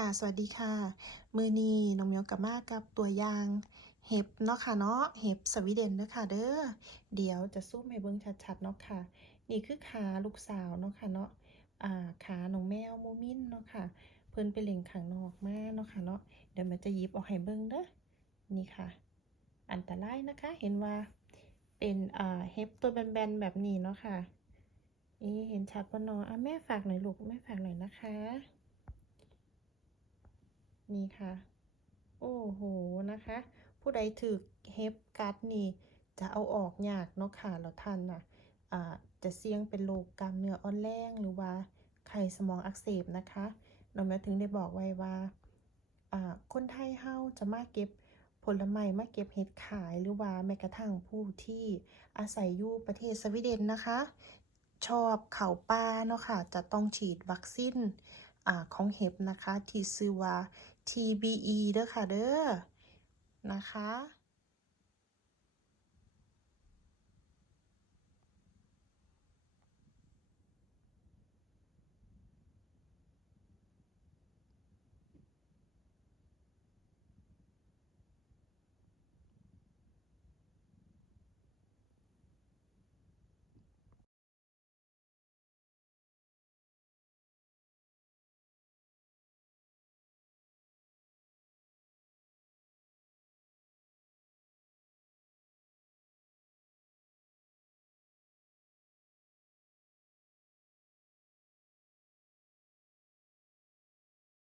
ค่ะสวัสดีค่ะมือนี้น้องเมียวกับมากับตัวอย่างเห็บเนาะค่ะเนาะเห็บสวีเดนเด้อค่ะเด้อเดี๋ยวจะซูมให้เบิ่งชัดๆเนาะค่ะนี่คือขาลูกสาวเนาะค่ะเนาะขาน้องแมวมูมินเนาะค่ะเพิ่นไปเล่นข้างนอกมาเนาะค่ะเนาะเดี๋ยวมันจะหยิบออกให้เบิ่งเด้อนี่ค่ะอันตรายนะคะเห็นว่าเป็นเห็บตัวแบนๆแบบนี้เนาะค่ะเห็นชัดปะเนาะแม่ฝากหน่อยลูกแม่ฝากหน่อยนะคะนี่ค่ะ โอ้โหนะคะผู้ใดถือเห็บกัดนี่จะเอาออกยากเนาะค่ะแล้วท่านน่ะจะเสี่ยงเป็นโรคกล้ามเนื้ออ่อนแรงหรือว่าไขสมองอักเสบนะคะน้องแม่ถึงได้บอกไว้ว่าคนไทยเฮาจะมาเก็บผลไม้มาเก็บเห็ดขายหรือว่าแม้กระทั่งผู้ที่อาศัยอยู่ประเทศสวีเดนนะคะชอบเข้าป่าเนาะค่ะจะต้องฉีดวัคซีนของเห็บนะคะที่ชื่อว่า TBE เด้อค่ะเด้อนะคะ